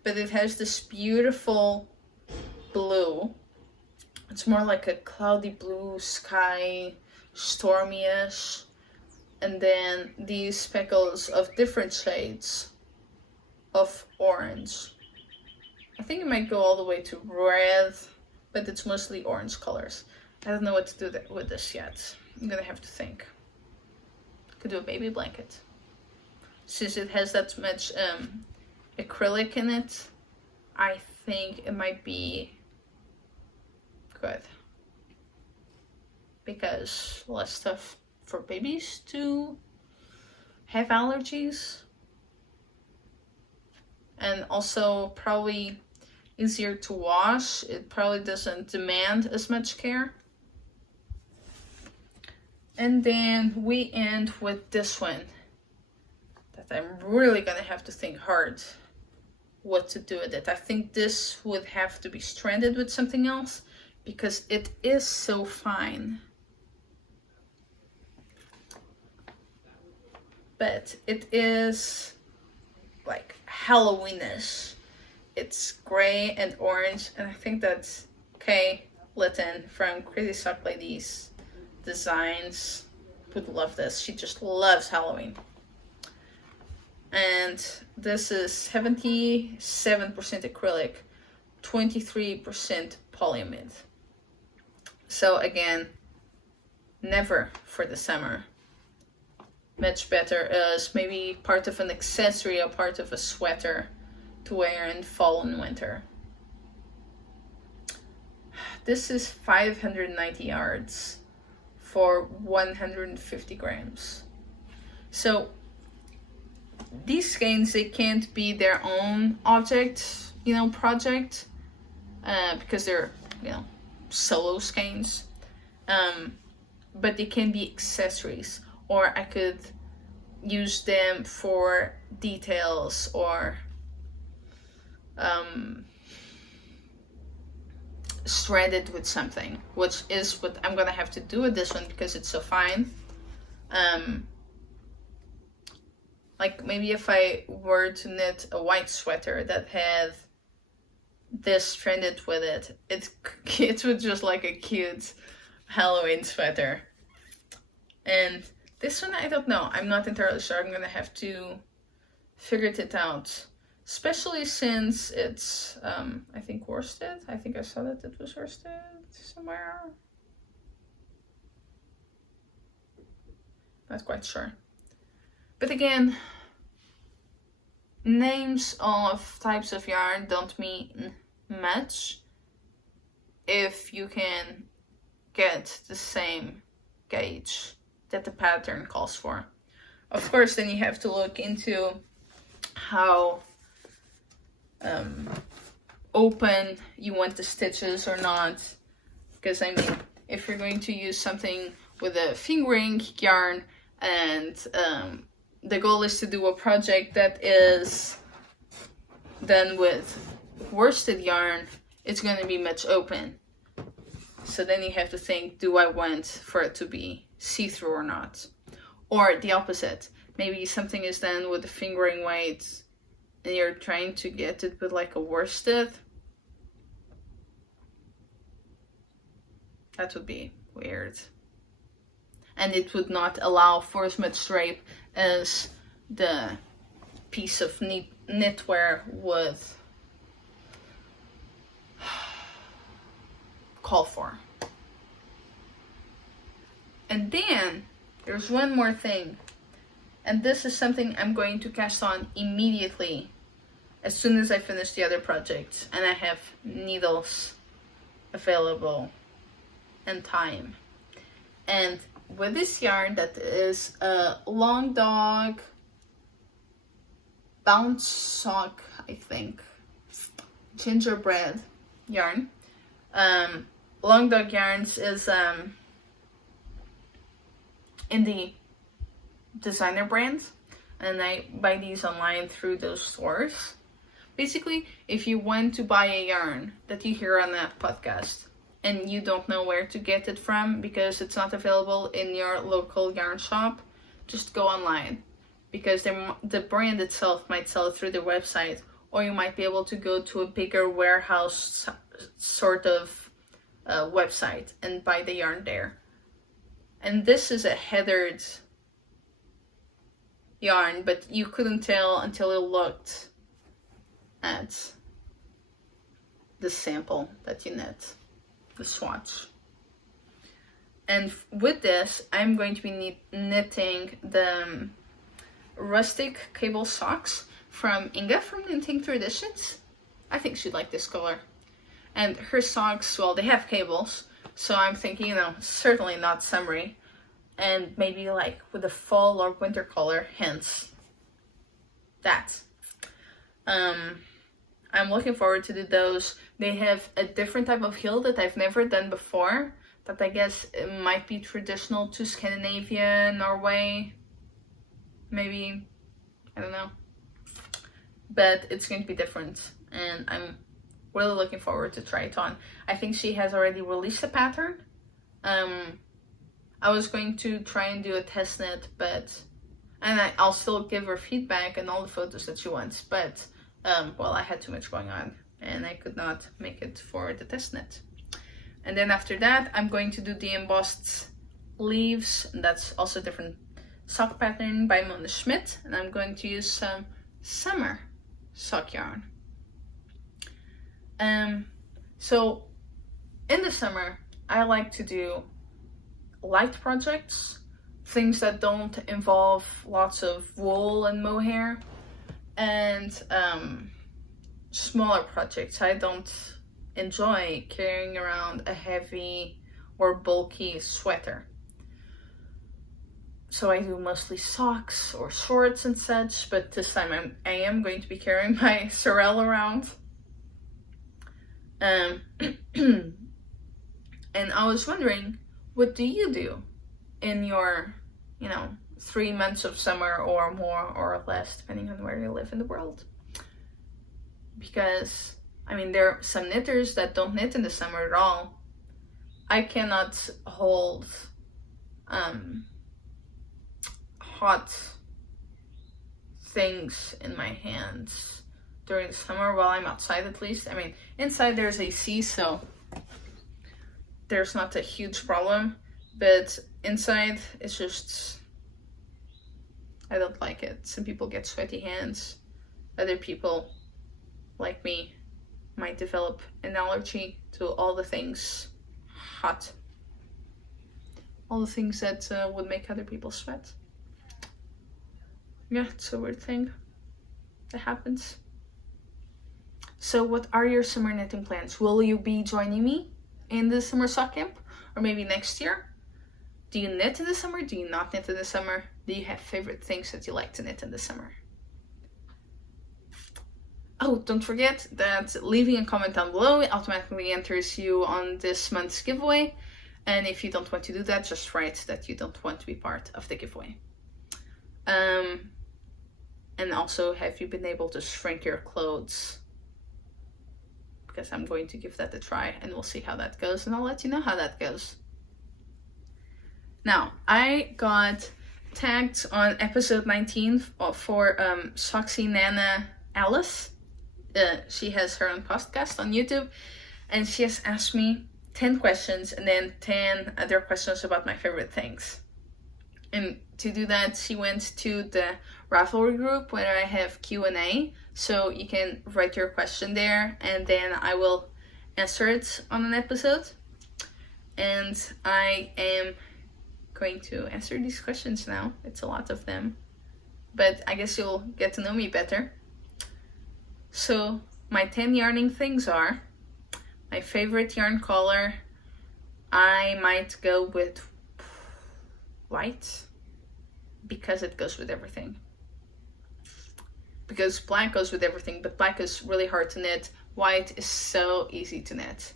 But it has this beautiful blue. It's more like a cloudy blue sky, stormy-ish. And then these speckles of different shades of orange. I think it might go all the way to red, but it's mostly orange colors. I don't know what to do with this yet. I'm gonna have to think. Could do a baby blanket. Since it has that much acrylic in it, I think it might be good. Because less stuff for babies to have allergies. And also probably easier to wash. It probably doesn't demand as much care. And then we end with this one that I'm really gonna have to think hard what to do with it. I think this would have to be stranded with something else because it is so fine. But it is like Halloweenish. It's gray and orange, and I think that's Kay Litton from Crazy Sock Ladies Designs would love this. She just loves Halloween. And this is 77% acrylic, 23% polyamide. So again, never for the summer. Much better as maybe part of an accessory or part of a sweater to wear in fall and winter. This is 590 yards for 150 grams. So these skeins, they can't be their own object, you know, project, because they're, you know, solo skeins. But they can be accessories, or I could use them for details or stranded with something, which is what I'm gonna have to do with this one because it's so fine. Like maybe if I were to knit a white sweater that had this stranded with it, it would just like a cute Halloween sweater. And this one, I don't know. I'm not entirely sure. I'm gonna have to figure it out. Especially since it's, I think worsted. I think I saw that it was worsted somewhere. Not quite sure. But again, names of types of yarn don't mean much. if you can get the same gauge that the pattern calls for. Of course, then you have to look into how open you want the stitches or not, because I mean, if you're going to use something with a fingering yarn and the goal is to do a project that is done with worsted yarn, it's going to be much open. So then you have to think, do I want for it to be see-through or not? Or the opposite, maybe something is done with the fingering weight and you're trying to get it with like a worsted. That would be weird. And it would not allow for as much drape as the piece of knitwear would call for. And then there's one more thing, and this is something I'm going to cast on immediately as soon as I finish the other projects and I have needles available and time. And with this yarn, that is a Long Dog Bounce Sock, I think, gingerbread yarn. Long Dog Yarns is indie designer brand, and I buy these online through those stores. Basically, if you want to buy a yarn that you hear on that podcast and you don't know where to get it from because it's not available in your local yarn shop, just go online, because the brand itself might sell it through their website, or you might be able to go to a bigger warehouse sort of website and buy the yarn there. And this is a heathered yarn, but you couldn't tell until you looked at the sample that you knit, the swatch. And with this, I'm going to be knitting the Rustic Cables socks from Inga from Knitting Traditions. I think she'd like this color. And her socks, well, they have cables, so I'm thinking, you know, certainly not summery, and maybe like with a fall or winter color, hence that. I'm looking forward to do those. They have a different type of heel that I've never done before, that I guess it might be traditional to Scandinavia, Norway, maybe, I don't know. But it's going to be different, and I'm really looking forward to try it on. I think she has already released a pattern. I was going to try and do a test knit, and I'll still give her feedback and all the photos that she wants, but well, I had too much going on and I could not make it for the test knit. And then after that, I'm going to do the embossed leaves, and that's also a different sock pattern by Schmidt, and I'm going to use some summer sock yarn. So in the summer, I like to do light projects, things that don't involve lots of wool and mohair, and smaller projects. I don't enjoy carrying around a heavy or bulky sweater. So I do mostly socks or shorts and such, but this time I am going to be carrying my Sorrel around. And I was wondering, what do you do in your, 3 months of summer, or more or less, depending on where you live in the world? Because, there are some knitters that don't knit in the summer at all. I cannot hold hot things in my hands during the summer while I'm outside, at least. Inside there's AC, so there's not a huge problem, but inside it's just, I don't like it. Some people get sweaty hands. Other people, like me, might develop an allergy to all the things hot. All the things that would make other people sweat. Yeah, it's a weird thing that happens. So what are your summer knitting plans? Will you be joining me? in the summer sock camp, or maybe next year. Do you knit in the summer? Do you not knit in the summer? Do you have favorite things that you like to knit in the summer? Oh, don't forget that leaving a comment down below automatically enters you on this month's giveaway. And if you don't want to do that, just write that you don't want to be part of the giveaway. And also, have you been able to shrink your clothes? Because I'm going to give that a try and we'll see how that goes, and I'll let you know how that goes. Now, I got tagged on episode 19 for Soxy Nana Alice. She has her own podcast on YouTube, and she has asked me 10 questions and then 10 other questions about my favorite things. And to do that, she went to the Ravelry group where I have Q&A, so you can write your question there and then I will answer it on an episode. And I am going to answer these questions now. It's a lot of them, but I guess you'll get to know me better. So my 10 yarning things are: my favorite yarn color, I might go with white, because it goes with everything. Because black goes with everything, but black is really hard to knit. White is so easy to knit.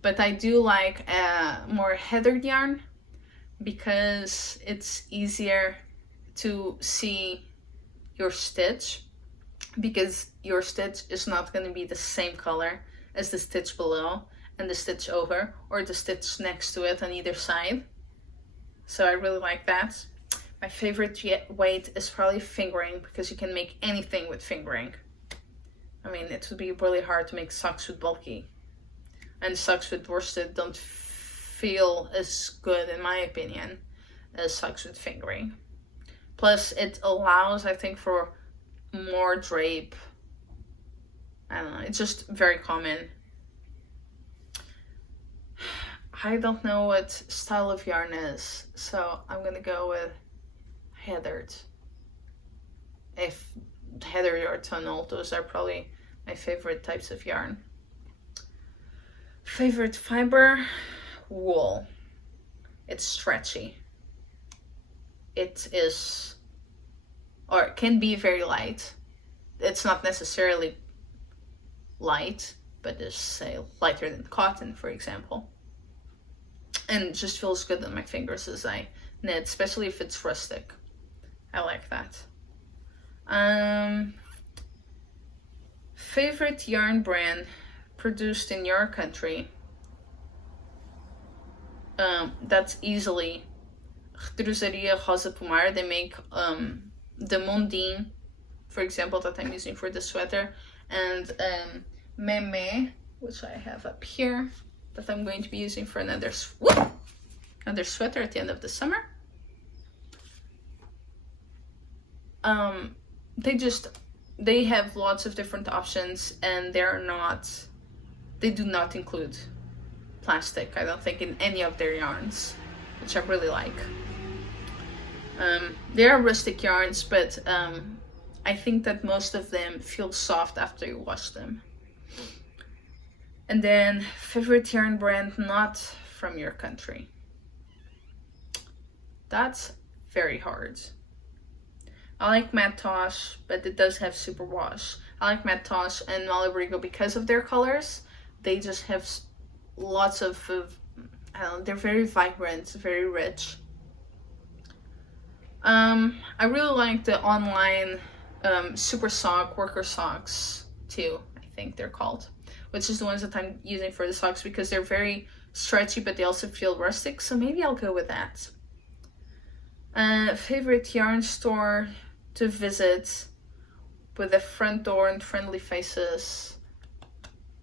But I do like more heathered yarn, because it's easier to see your stitch, because your stitch is not going to be the same color as the stitch below and the stitch over, or the stitch next to it on either side. So I really like that. My favorite weight is probably fingering, because you can make anything with fingering. I mean, it would be really hard to make socks with bulky. And socks with worsted don't feel as good, in my opinion, as socks with fingering. Plus, it allows, I think, for more drape. I don't know, it's just very common. I don't know what style of yarn is, so I'm gonna go with heathered. If heathered or tonal, those are probably my favorite types of yarn. Favorite fiber? Wool. It's stretchy. It is, or it can be very light. It's not necessarily light, but it's, say, lighter than cotton, for example. And it just feels good on my fingers as I knit, especially if it's rustic. I like that. Favorite yarn brand produced in your country? That's easily Rosários. They make the Mondim, for example, that I'm using for the sweater, and Maed, which I have up here, that I'm going to be using for another sweater at the end of the summer. They have lots of different options, and they do not include plastic, I don't think, in any of their yarns, which I really like. They are rustic yarns, but I think that most of them feel soft after you wash them. And then, favorite yarn brand not from your country. That's very hard. I like Maed Tosh, but it does have superwash. I like Maed Tosh and Mallard because of their colors. They just have lots of, I don't know, they're very vibrant, very rich. I really like the online Supersocke worker socks too, I think they're called, which is the ones that I'm using for the socks, because they're very stretchy, but they also feel rustic, so maybe I'll go with that. Favorite yarn store to visit with a front door and friendly faces?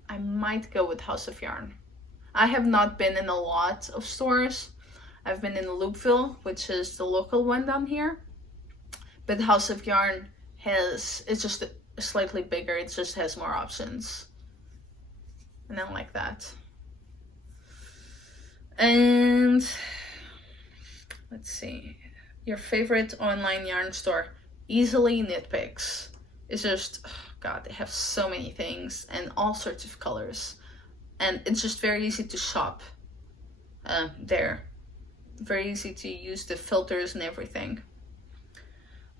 I might go with House of Yarn. I have not been in a lot of stores. I've been in Loopville, which is the local one down here, but House of Yarn it's just slightly bigger. It just has more options, and I like that. And let's see, your favorite online yarn store? Easily Knit Picks. It's just, oh God, they have so many things and all sorts of colors. and it's just very easy to shop there. Very easy to use the filters and everything.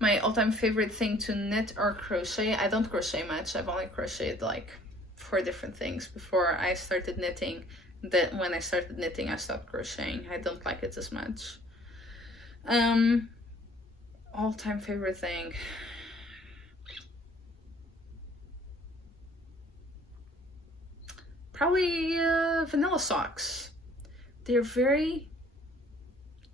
My all-time favorite thing to knit or crochet. I don't crochet much. I've only crocheted like 4 different things before I started knitting. That when I started knitting, I stopped crocheting. I don't like it as much. All-time favorite thing. Probably vanilla socks. They're very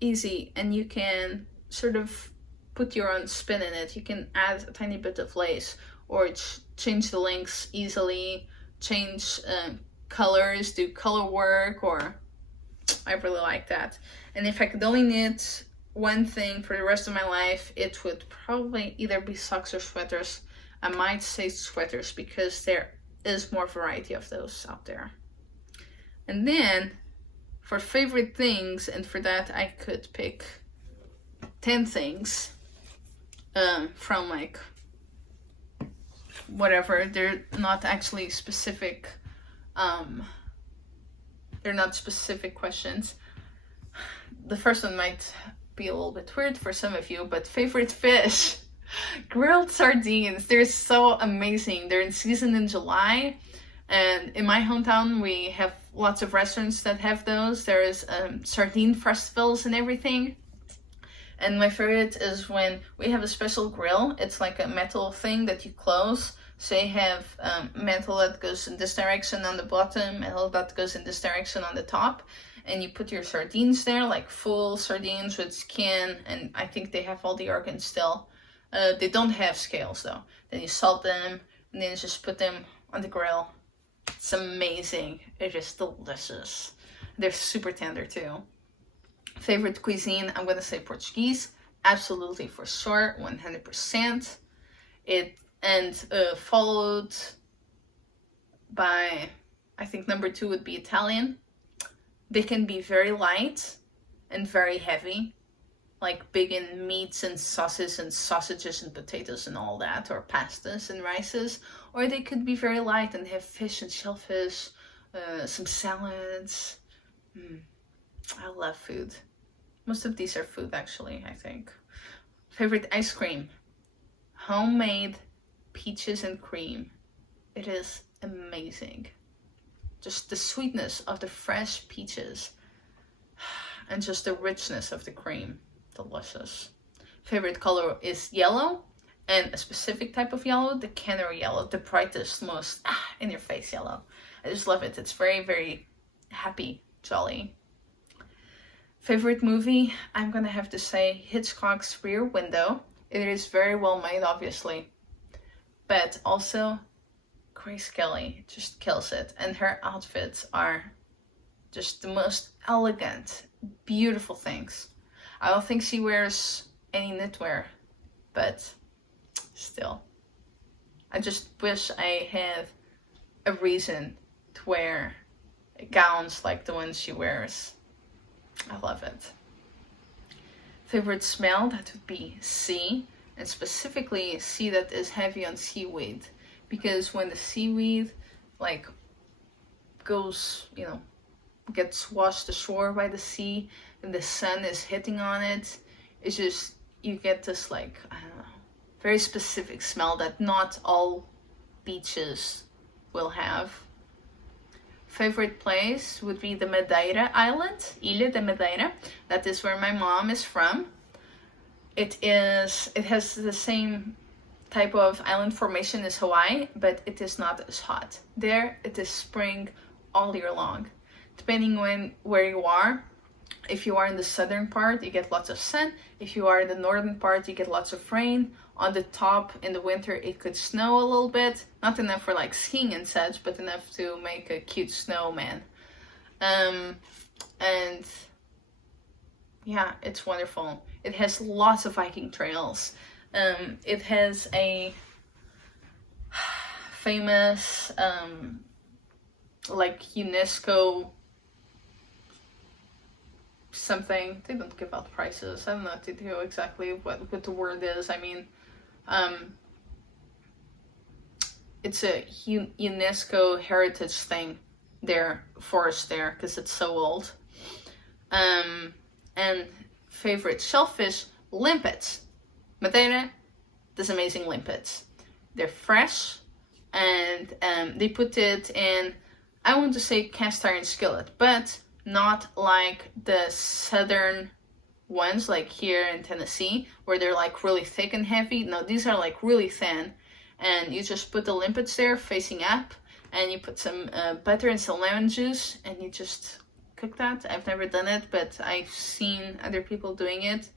easy, and you can sort of put your own spin in it. You can add a tiny bit of lace, or change the lengths easily, change colors, do color work, or I really like that. And if I could only knit one thing for the rest of my life, it would probably either be socks or sweaters. I might say sweaters because there is more variety of those out there. And then for favorite things, and for that I could pick 10 things from like whatever. They're not actually specific. They're not specific questions. The first one might be a little bit weird for some of you, but favorite fish. Grilled sardines. They're so amazing. They're in season in July, and in my hometown we have lots of restaurants that have those. There's sardine festivals and everything. And my favorite is when we have a special grill. It's like a metal thing that you close. So you have metal that goes in this direction on the bottom, metal that goes in this direction on the top. And you put your sardines there, like full sardines with skin. And I think they have all the organs still. They don't have scales though. Then you salt them, and then you just put them on the grill. It's amazing. It is delicious. They're super tender too. Favorite cuisine, I'm gonna say Portuguese. Absolutely, for sure, 100%. Followed by, I think number 2 would be Italian. They can be very light and very heavy, like big in meats and sauces and sausages and potatoes and all that, or pastas and rices. Or they could be very light and have fish and shellfish, some salads. I love food. Most of these are food, actually, I think. Favorite ice cream. Homemade peaches and cream. It is amazing. Just the sweetness of the fresh peaches and just the richness of the cream. Delicious. Favorite color is yellow, and a specific type of yellow, the canary yellow, the brightest, most in your face yellow. I just love it. It's very, very happy, jolly. Favorite movie, I'm gonna have to say Hitchcock's Rear Window. It is very well made, obviously, but also Grace Kelly just kills it, and her outfits are just the most elegant, beautiful things. I don't think she wears any knitwear, but still. I just wish I had a reason to wear gowns like the ones she wears. I love it. Favorite smell, that would be sea, and specifically sea that is heavy on seaweed. Because when the seaweed like goes, gets washed ashore by the sea, and the sun is hitting on it, it's just, you get this like, I don't know, very specific smell that not all beaches will have. Favorite place would be the Madeira Island, Ilha de Madeira. That is where my mom is from. It has the same type of island formation as Hawaii, but it is not as hot. There, it is spring all year long. Depending on where you are, if you are in the southern part, you get lots of sun. If you are in the northern part, you get lots of rain. On the top, in the winter, it could snow a little bit. Not enough for like skiing and such, but enough to make a cute snowman. And yeah, it's wonderful. It has lots of hiking trails. It has a famous like UNESCO something. They don't give out prices. I don't know exactly what the word is. I mean, it's a UNESCO heritage thing their forest there because it's so old. And favorite shellfish, limpets. Madeira does amazing limpets. They're fresh, and they put it in, I want to say cast iron skillet, but not like the southern ones like here in Tennessee where they're like really thick and heavy. No, these are like really thin, and you just put the limpets there facing up, and you put some butter and some lemon juice, and you just cook that. I've never done it, but I've seen other people doing it.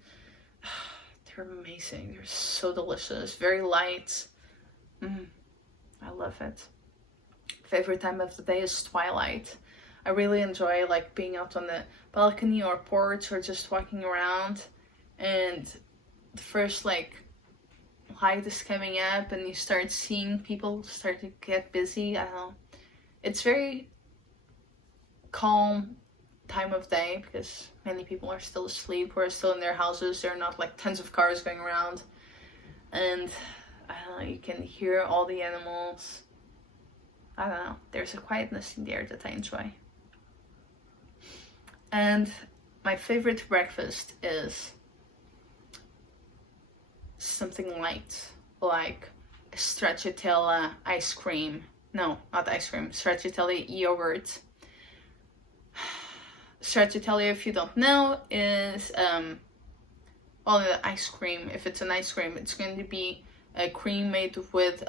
They're amazing. They're so delicious. Very light. I love it. Favorite time of the day is twilight. I really enjoy like being out on the balcony or porch or just walking around, and the first like light is coming up and you start seeing people start to get busy. I don't know. It's very calm time of day because many people are still asleep or are still in their houses. There are not like tons of cars going around, and I don't know, you can hear all the animals. I don't know, there's a quietness in there that I enjoy. And my favorite breakfast is something light, like stracciatella ice cream. No, not ice cream, stracciatella yogurt. Stracciatella, if you don't know, is well, the ice cream. If it's an ice cream, it's going to be a cream made with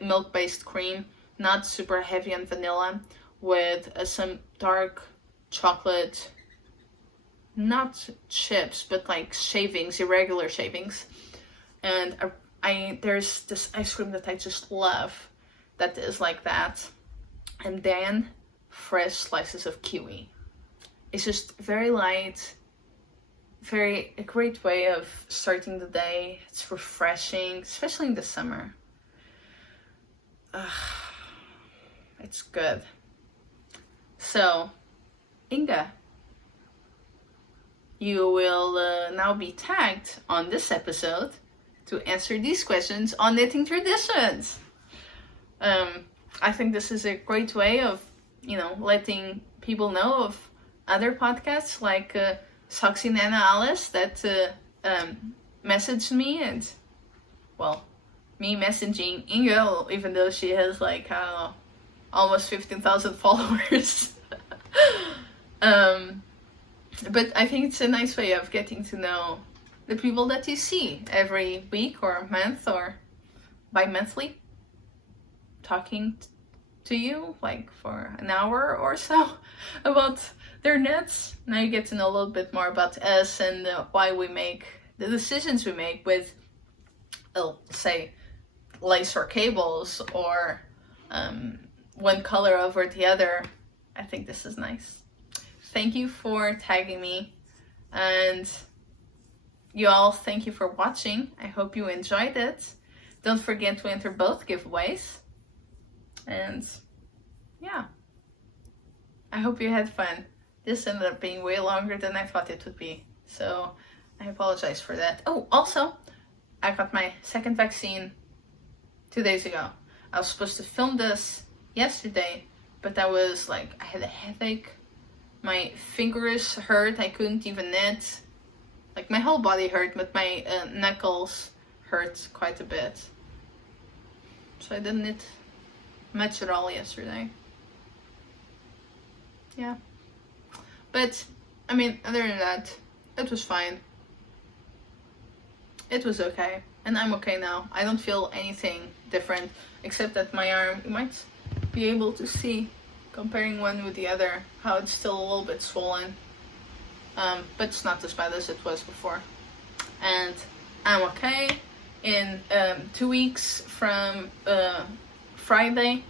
milk-based cream, not super heavy on vanilla, with some dark chocolate, not chips, but like shavings, irregular shavings. And there's this ice cream that I just love that is like that. And then fresh slices of kiwi. It's just very light, a great way of starting the day. It's refreshing, especially in the summer. It's good. So, Inga, you will now be tagged on this episode to answer these questions on knitting traditions. I think this is a great way of, letting people know of other podcasts like Soxx and Nana Alice that messaged me, and, well, me messaging Inga, even though she has like, I don't know, almost 15,000 followers. But I think it's a nice way of getting to know the people that you see every week or month or bi-monthly, talking to you like for an hour or so about their knits. Now you get to know a little bit more about us and why we make the decisions we make with, say, lace or cables or one color over the other. I think this is nice. Thank you for tagging me, and you all, thank you for watching. I hope you enjoyed it. Don't forget to enter both giveaways, and yeah, I hope you had fun. This ended up being way longer than I thought it would be, so I apologize for that. Oh, also, I got my second vaccine 2 days ago. I was supposed to film this yesterday, but I had a headache. My fingers hurt. I couldn't even knit. Like, my whole body hurt, but my knuckles hurt quite a bit. So I didn't knit much at all yesterday. Yeah. But, I mean, other than that, it was fine. It was okay. And I'm okay now. I don't feel anything different, except that my arm, you might be able to see, comparing one with the other, how it's still a little bit swollen. But it's not as bad as it was before. And I'm okay. In 2 weeks from Friday,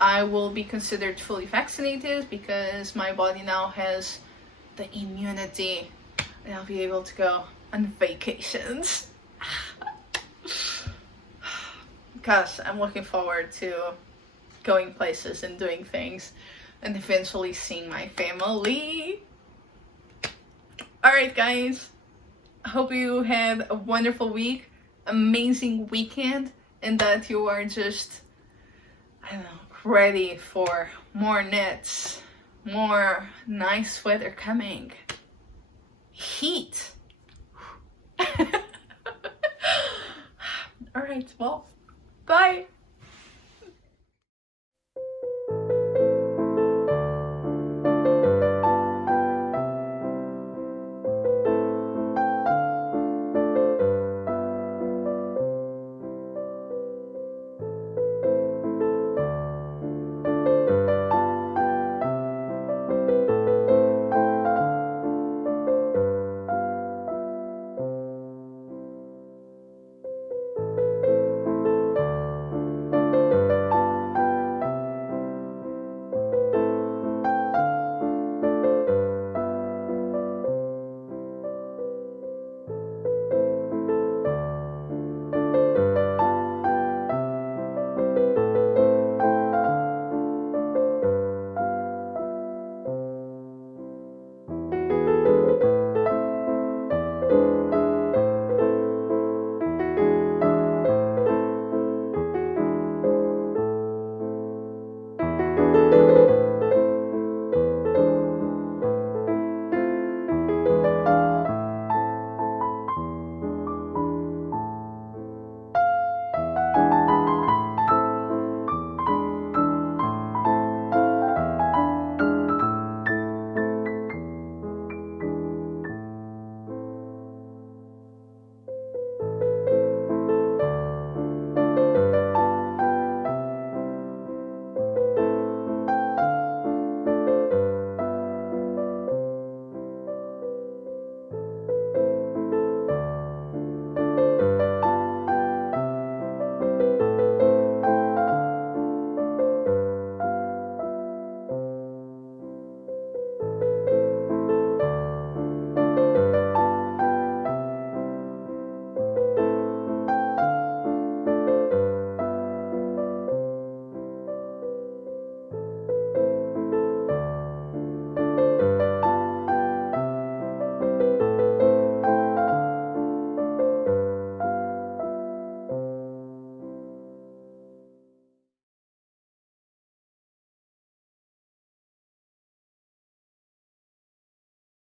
I will be considered fully vaccinated because my body now has the immunity and I'll be able to go on vacations. Gosh, I'm looking forward to going places and doing things and eventually seeing my family. Alright guys, I hope you had a wonderful week, amazing weekend, and that you are just I don't know, ready for more knits, more nice weather coming. Heat. All right, well, bye.